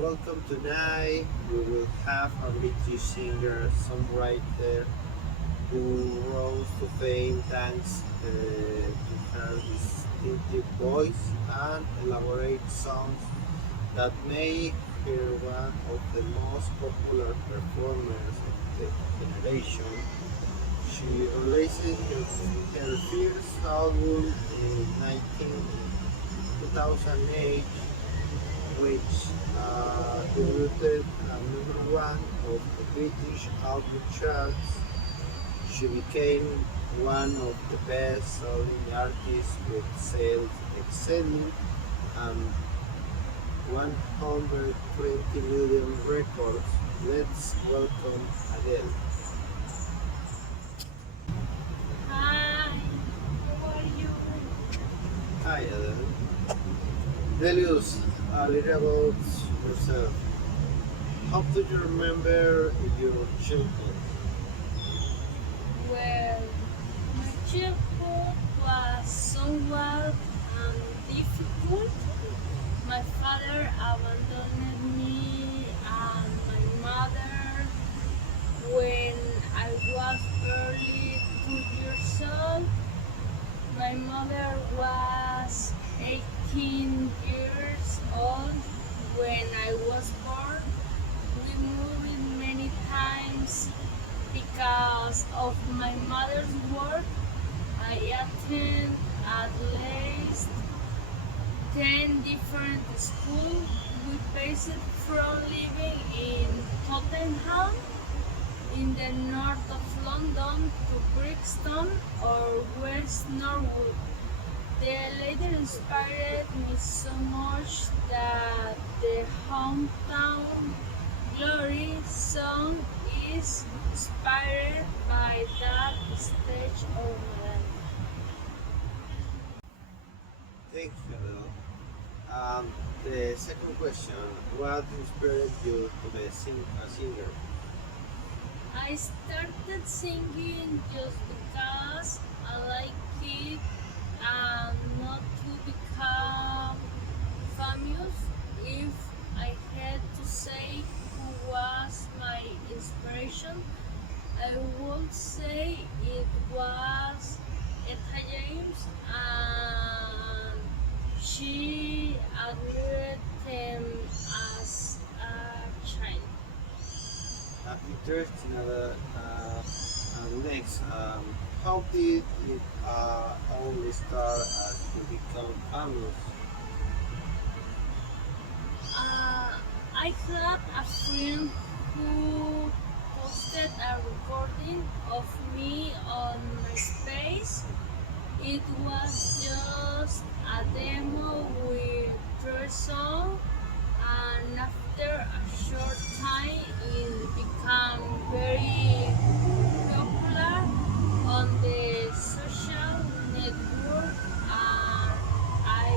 Welcome tonight. We will have a British singer, songwriter who rose to fame thanks to her distinctive voice and elaborate songs that make her one of the most popular performers of the generation. She released her first album in 2008, which debuted at number one of the British album charts. She became one of the best-selling artists with sales exceeding 120 million records. Let's welcome Adele. Hi, how are you? Hi Adele. Tell us a little about yourself. How do you remember your childhood? Well, my childhood was somewhat difficult. My father abandoned me and my mother when I was barely 2 years old. My mother was 18 years old when I was born. We moved many times because of my mother's work. I attend at least 10 different schools. We passed from living in Tottenham in the north of London to Brixton or West Norwood. The later inspired me so much that the hometown glory song is inspired by that stage of my life. Thank you, Adele. The second question, what inspired you to be a singer? I started singing just because I like it and not to become famous. If I had to say who was my inspiration, I would say it was Etta James, and she admired him as a child. Interesting. Next, how did it only start as you become famous? I had a friend who posted a recording of me on MySpace. It was just a demo with three songs, and after a short time, it became very popular on the social network, and I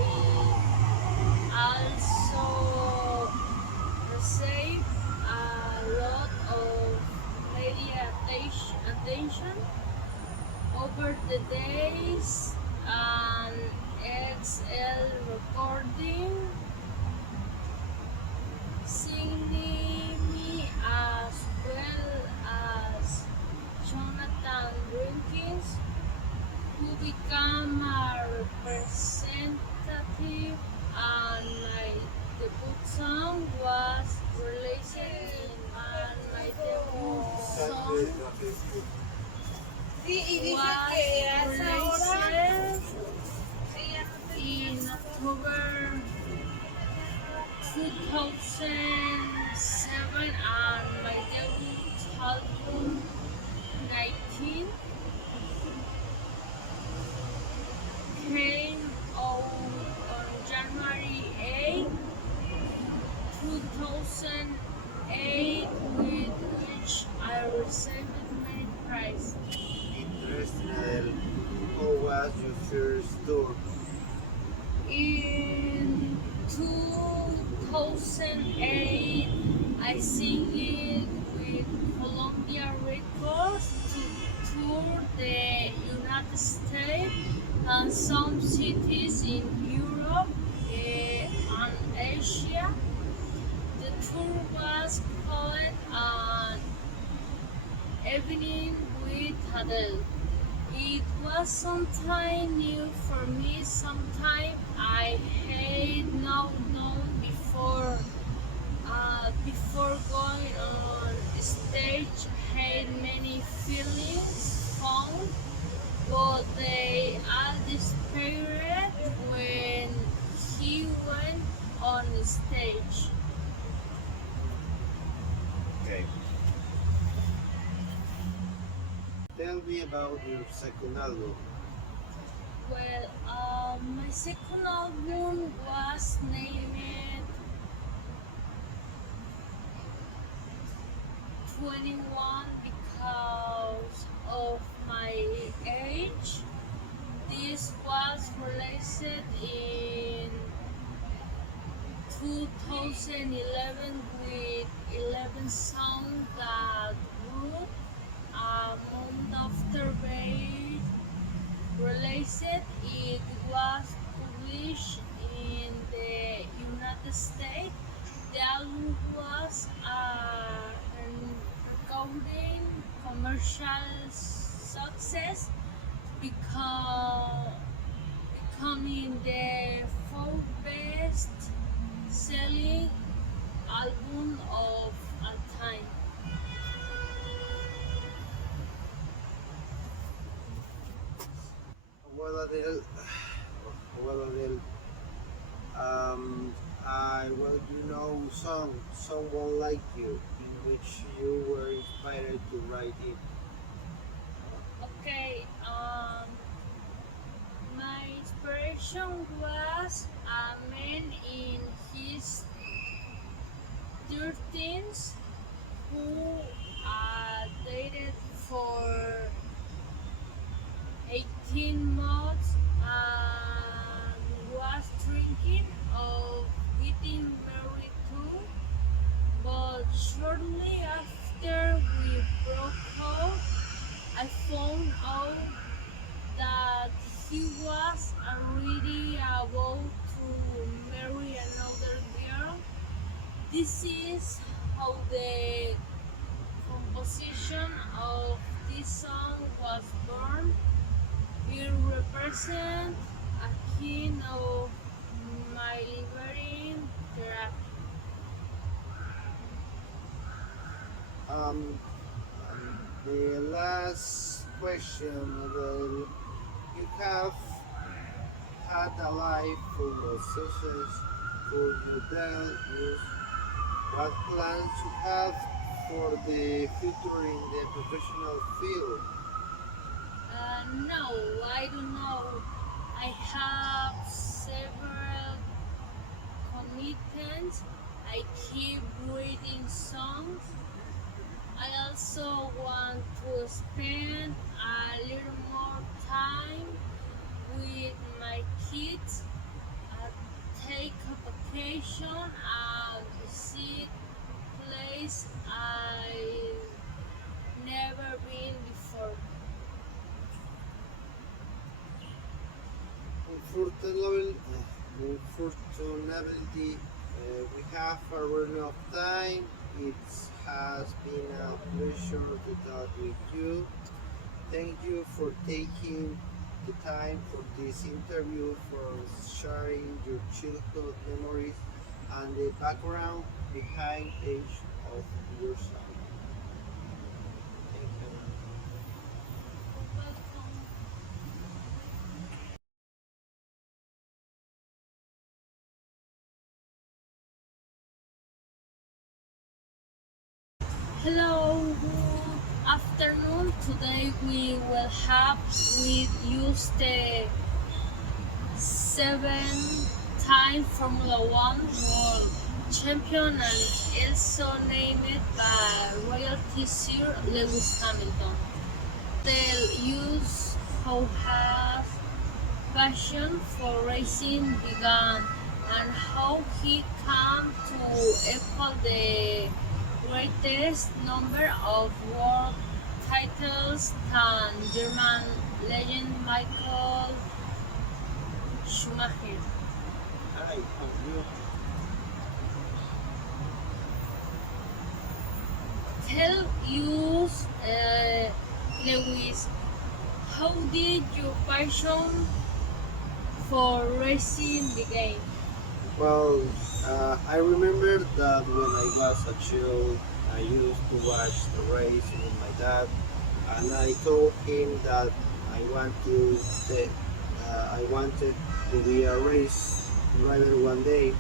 also received a lot of media attention over the days, and XL recording singing me as well as Jonathan Jenkins, who became a representative, and my debut song was released in and my debut song Sí, y dice was que a esa hora released in October 2007, and my debut album 19 came out on January 8, 2008, with which I received many prizes. Interesting, Adele. How was your first tour? In 2008, I sing with Columbia Records to tour the United States and some cities in Europe and Asia. The paddle. It was sometimes new for me. Sometimes I had not known before going on stage. Had many feelings found, but they all disappeared when he went on stage. Okay. Tell me about your second album. Well, my second album was named 21 because of my age. This was released in 2011 with 11 songs that grew a month after being released. It was published in the United States. The album was a recording commercial success, become, becoming the fourth best selling album of all time. Well, Adele, well, Adele, I well, someone like you, in which you were inspired to write it. Okay, my inspiration was a man in his 13s who dated for 18 months and was thinking of getting married too. But shortly after we broke up, I found out that he was already about to marry another girl. This is how the composition of this song was born. It represents a kind of my liberating therapy. Um, the last question, Adele, you have had a life full of success. Could you tell us what plans you have for the future in the professional field? No, I don't know. I have several commitments. I keep reading songs. I also want to spend a little more time with my kids, take a vacation, and visit place I've never been before. Unfortunately, we have a run of time. It has been a pleasure to talk with you. Thank you for taking the time for this interview, for sharing your childhood memories and the background behind each of your songs. Thank you. Welcome. Hello, good afternoon. Today we will have with use the 7-time Formula One World Champion and also named by royalty Sir Lewis Hamilton. Tell us how has passion for racing began and how he came to equal the greatest number of world titles than German legend Michael Schumacher. Hi, how are you? Tell us Lewis, how did your passion for racing begin? Well, I remember that when I was a child, I used to watch the race with my dad, and I told him that I want to, I wanted to be a race driver one day.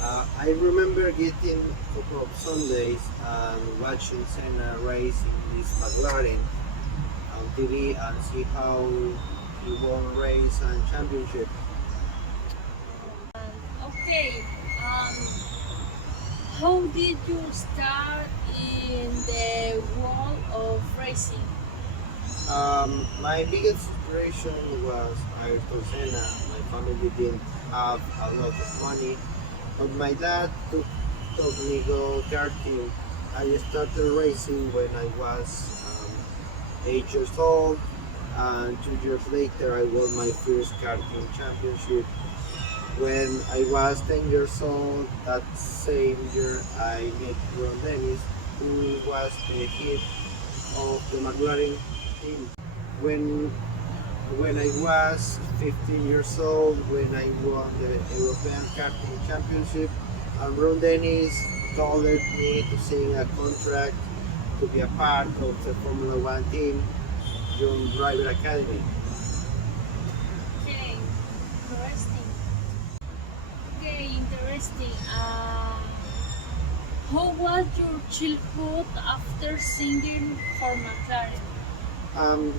I remember getting a couple of Sundays and watching Senna race in this McLaren on TV and see how he won race and championship. Okay, um, how did you start in the world of racing? My biggest inspiration was Ayrton Senna. My family didn't have a lot of money, but my dad took me go karting. I started racing when I was 8 years old, and 2 years later I won my first karting championship. When I was 10 years old, that same year I met Ron Dennis, who was the head of the McLaren team. When when I was 15 years old, when I won the European Karting Championship, and Ron Dennis told me to sign a contract to be a part of the Formula One team, Young Driver Academy. Okay, interesting. Okay, interesting. How was your childhood after singing for McLaren?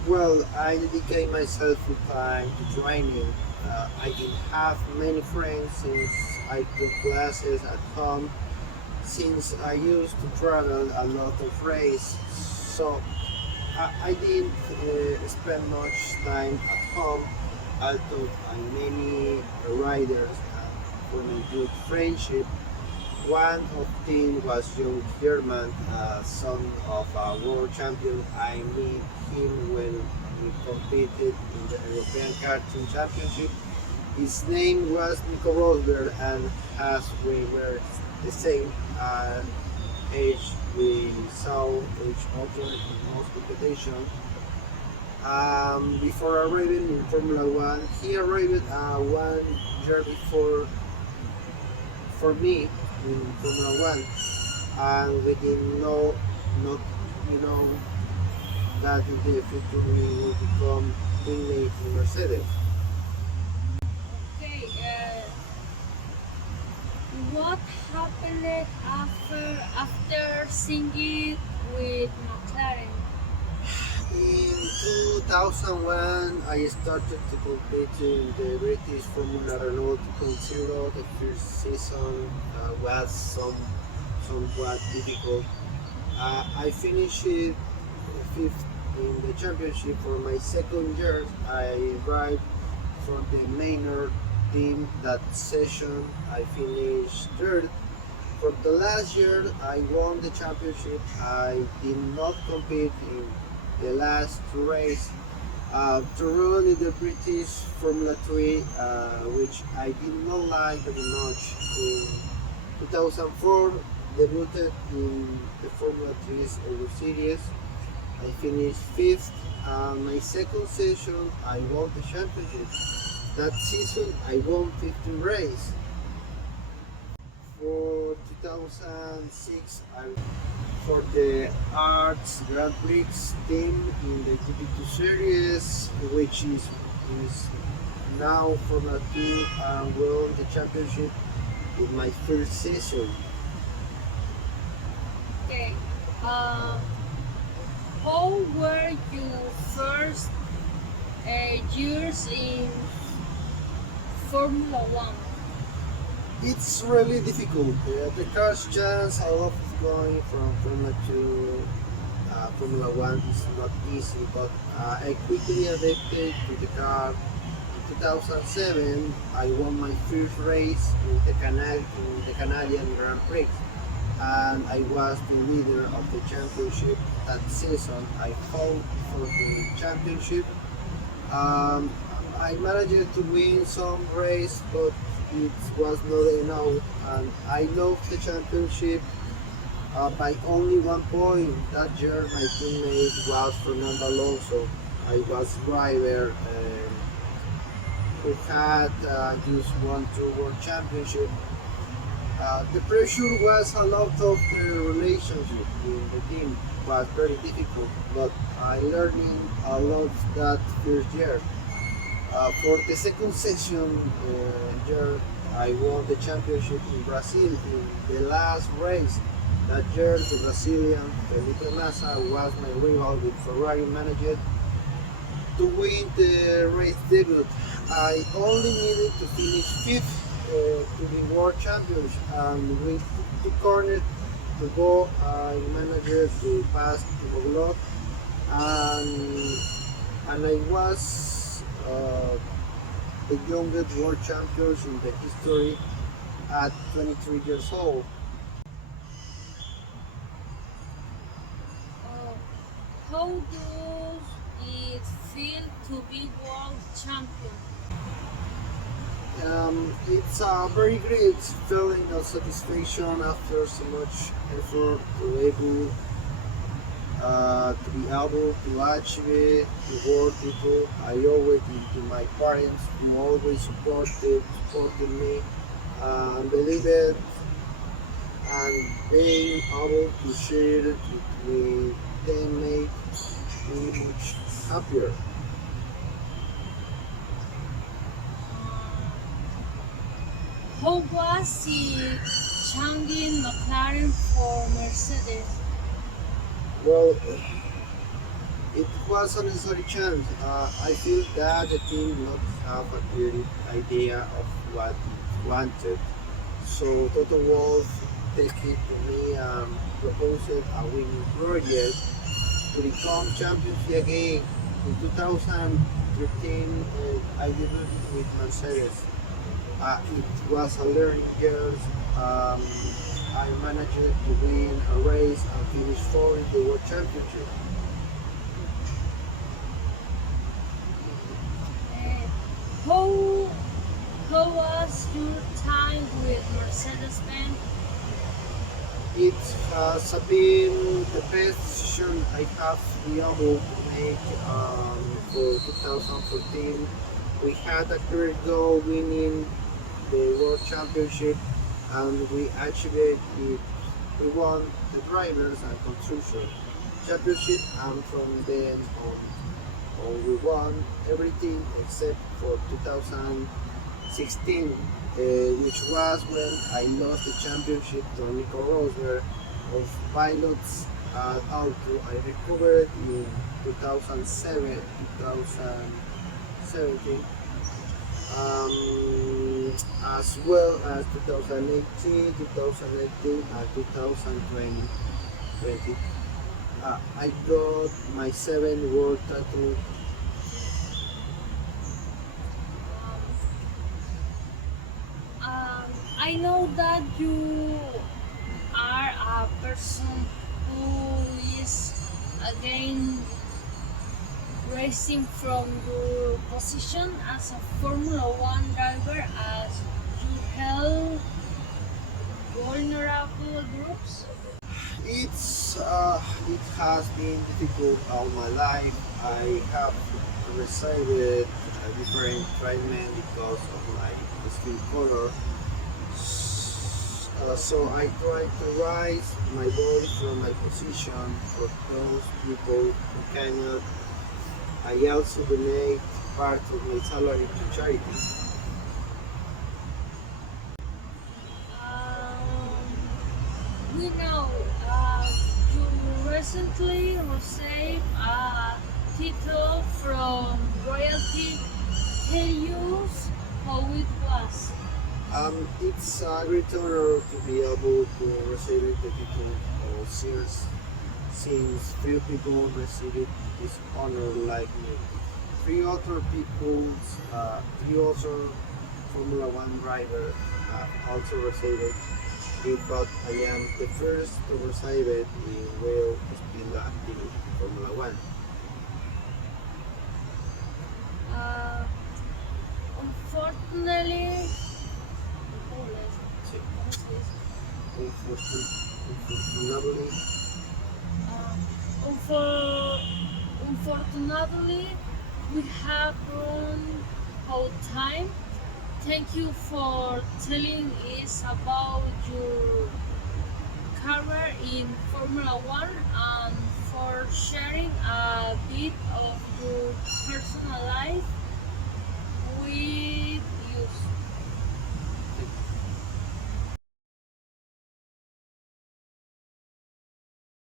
Well, I dedicate myself full time to training. I didn't have many friends since I took classes at home. Since I used to travel a lot of race, so I didn't spend much time at home. Although many riders formed a good friendship. One of them was young German, son of a world champion. I met him when we competed in the European Karting Championship. His name was Nico Rosberg, and as we were the same age, we saw each other in most competitions. Before arriving in Formula One, he arrived 1 year before for me in Formula One, and we didn't know, not you know, that in the future we will become teammates in Mercedes. Okay, what happened after singing with McLaren? In 2001, I started to compete in the British Formula Renault 2.0. The first season was somewhat difficult. I finished fifth in the championship. For my second year, I arrived for the minor team that session. I finished third. For the last year, I won the championship. I did not compete in the last race to run in the British Formula 3, which I did not like very much. In 2004, debuted in the Formula 3's Euro Series. I finished fifth. My second session, I won the championship. That season, I won 15 races. For 2006, I for the Arts Grand Prix team in the GP2 series, which is now Formula 2, and won the championship in my first season. Okay, how were your first years in Formula One? It's really difficult. The cars change. I love going from Formula 2. Formula 1 is not easy, but I quickly adapted to the car. In 2007, I won my first race in the Canadian Grand Prix, and I was the leader of the championship that season. I fought for the championship. Um, I managed to win some race, but it was not enough. And I loved the championship. by only 1 point. That year, my teammate was Fernando Alonso. I was driver who had just won 2 World Championship. The pressure was a lot of the relationship in the team was very difficult, but I learning a lot that first year. For the second session year, I won the championship in Brazil in the last race. That year, the Brazilian Felipe Massa was my rival with Ferrari managed to win the race debut. I only needed to finish fifth to be world champions, and with 2 corners to go, I managed to pass to Oglot, and I was the youngest world champions in the history at 23 years old. Uh, how does it feel to be world champion? It's a very great feeling of satisfaction after so much effort to be able to achieve the world people. I owe it to my parents who always supported me and believe it, and being able to share it with them made me much happier. How was it changing McLaren for Mercedes? Well, it was a necessary chance. I feel that the team did not have a clear idea of what it wanted. So Toto Wolff take it to me and proposed a winning project to become champions again. In 2013, I debuted with Mercedes. It was a learning year. Um, I managed to win a race and finish fourth in the World Championship. Uh, how how was your time with Mercedes-Benz? It has been the best decision I have been able to make for 2014. We had a clear goal winning the World Championship, and we achieved it. We won the drivers and construction championship, and from then on we won everything except for 2016, which was when I lost the championship to Nico Rosberg of pilots at Auto. I recovered in 2007, 2017, as well as 2018, 2018, and 2020. I got my 7 world title. I know that you are a person who is again racing from your position as a Formula One driver as you help vulnerable groups. It has been difficult all my life. I have received a different treatment because of my skin color. So I try to raise my voice from my position for those people who cannot. I also donate part of my salary to charity. Um, we know you recently received a title from royalty. Tell us how it was. It's a great honor to be able to receive the title of Sears, since few people received this honor like me. Three other Formula One drivers have also received it, but I am the first to receive it in real speed active Formula One. Uh, Unfortunately, Sí, un fuerte. Unfortunately, Uh, unfor- Unfortunately, we have run out of time. Thank you for telling us about your career in Formula One and for sharing a bit of your personal life.